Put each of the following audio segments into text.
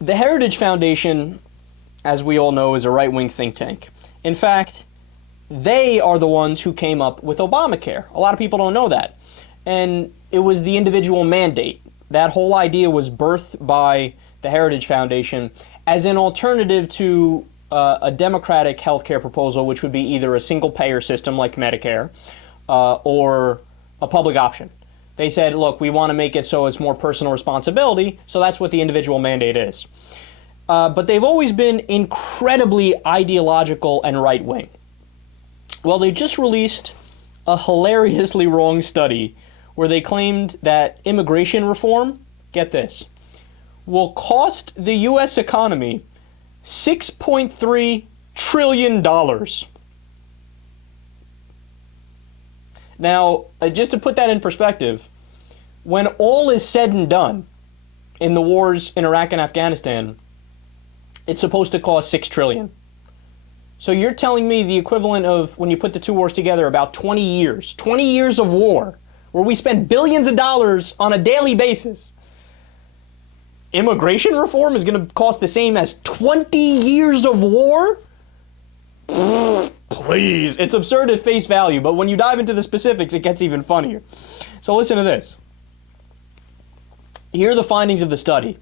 The Heritage Foundation, as we all know, is a right-wing think tank. In fact, they are the ones who came up with Obamacare. A lot of people don't know that. And it was the individual mandate. That whole idea was birthed by the Heritage Foundation as an alternative to a Democratic healthcare proposal, which would be either a single-payer system like Medicare or a public option. They said, look, we want to make it so it's more personal responsibility, so that's what the individual mandate is. But they've always been incredibly ideological and right-wing. Well, they just released a hilariously wrong study where they claimed that immigration reform, get this, will cost the U.S. economy $6.3 trillion. Now, just to put that in perspective, when all is said and done in the wars in Iraq and Afghanistan, it's supposed to cost $6 trillion. So you're telling me the equivalent of, when you put the two wars together, about 20 years of war, where we spend billions of dollars on a daily basis. Immigration reform is going to cost the same as 20 years of war? Please. It's absurd at face value, but when you dive into the specifics, it gets even funnier. So listen to this. Here are the findings of the study.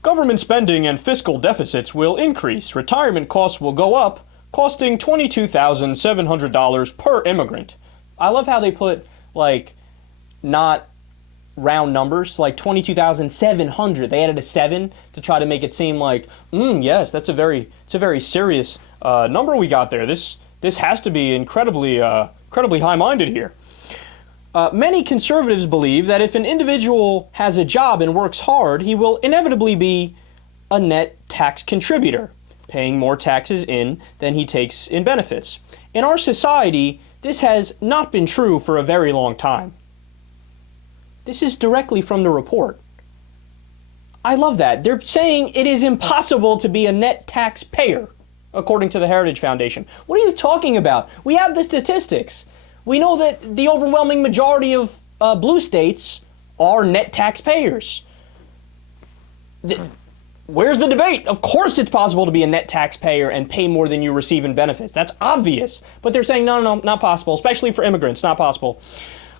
Government spending and fiscal deficits will increase. Retirement costs will go up, costing $22,700 per immigrant. I love how they put, like, not round numbers, like 22,700. They added a 7 to try to make it seem like, yes, it's a very serious number we got there. This has to be incredibly high-minded here. Many conservatives believe that if an individual has a job and works hard, he will inevitably be a net tax contributor, paying more taxes in than he takes in benefits. In our society, this has not been true for a very long time. This is directly from the report. I love that. They're saying it is impossible to be a net taxpayer, according to the Heritage Foundation. What are you talking about? We have the statistics. We know that the overwhelming majority of blue states are net taxpayers. Where's the debate? Of course it's possible to be a net taxpayer and pay more than you receive in benefits. That's obvious. But they're saying, no, not possible, especially for immigrants, not possible.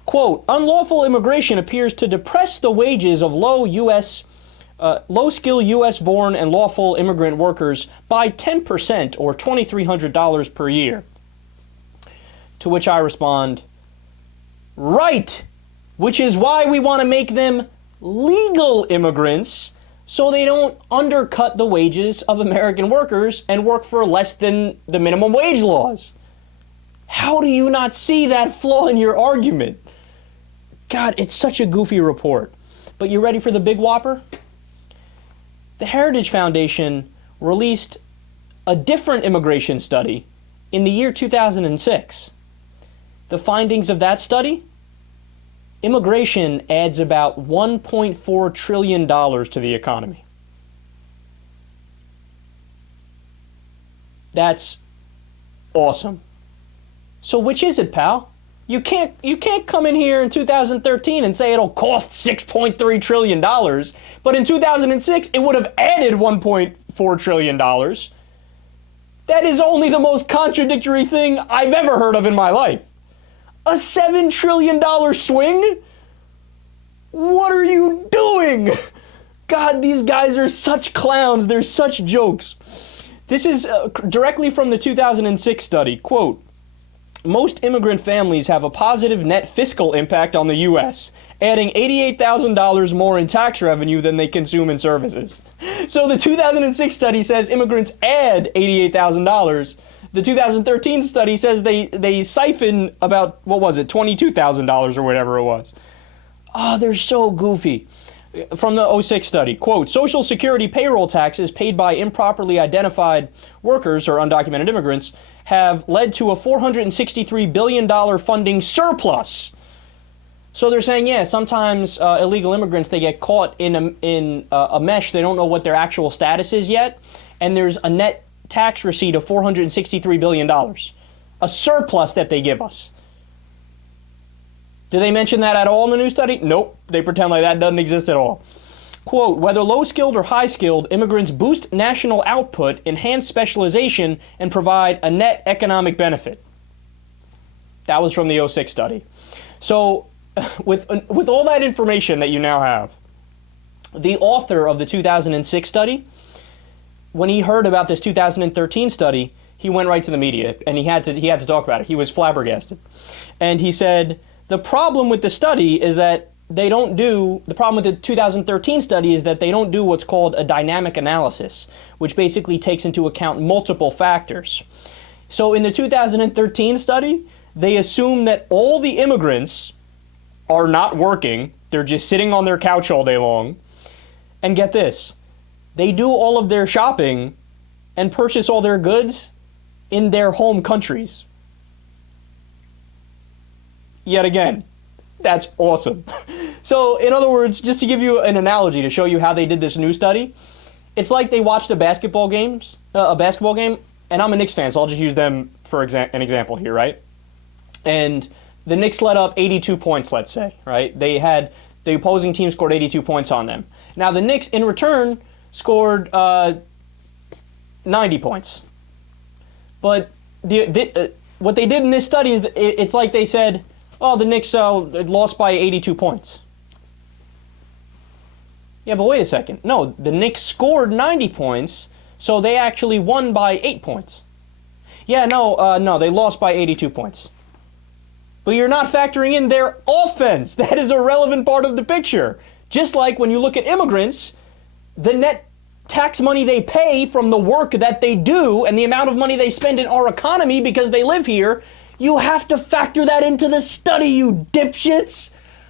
Quote, unlawful immigration appears to depress the wages of low-skill U.S.-born and lawful immigrant workers by 10% or $2,300 per year. To which I respond, right, which is why we want to make them legal immigrants so they don't undercut the wages of American workers and work for less than the minimum wage laws. How do you not see that flaw in your argument? God, it's such a goofy report. But you ready for the big whopper? The Heritage Foundation released a different immigration study in the year 2006. The findings of that study? Immigration adds about $1.4 trillion to the economy. That's awesome. So which is it, pal? You can't come in here in 2013 and say it'll cost $6.3 trillion, but in 2006 it would have added $1.4 trillion. That is only the most contradictory thing I've ever heard of in my life. A $7 trillion swing? What are you doing? God, these guys are such clowns. They're such jokes. This is directly from the 2006 study. Quote, most immigrant families have a positive net fiscal impact on the U.S., adding $88,000 more in tax revenue than they consume in services. So the 2006 study says immigrants add $88,000. The 2013 study says they siphon about, what was it, $22,000 or whatever it was. Oh, they're so goofy. From the 06 study, quote, Social Security payroll taxes paid by improperly identified workers or undocumented immigrants have led to a $463 billion funding surplus. So they're saying, yeah, sometimes illegal immigrants, they get caught in a mesh. They don't know what their actual status is yet. And there's a net tax receipt of $463 billion. A surplus that they give us. Do they mention that at all in the new study? Nope. They pretend like that doesn't exist at all. quote, whether low-skilled or high-skilled, immigrants boost national output, enhance specialization, and provide a net economic benefit. That was from the '06 study. So with all that information that you now have, the author of the 2006 study, when he heard about this 2013 study, he went right to the media and he had to talk about it. He was flabbergasted. And he said, the problem with the study is that the problem with the 2013 study is that they don't do what's called a dynamic analysis, which basically takes into account multiple factors. So in the 2013 study, they assume that all the immigrants are not working, they're just sitting on their couch all day long. And get this, they do all of their shopping and purchase all their goods in their home countries. Yet again, that's awesome. So, in other words, just to give you an analogy to show you how they did this new study, it's like they watched a basketball game, and I'm a Knicks fan, so I'll just use them for an example here, right? And the Knicks let up 82 points, let's say, right? The opposing team scored 82 points on them. Now, the Knicks, in return, scored 90 points. But what they did in this study is it's like they said, oh, the Knicks lost by 82 points. Yeah, but wait a second. No, the Knicks scored 90 points, so they actually won by 8 points. Yeah, no, they lost by 82 points. But you're not factoring in their offense. That is a relevant part of the picture. Just like when you look at immigrants, the net tax money they pay from the work that they do and the amount of money they spend in our economy because they live here, you have to factor that into the study, you dipshits.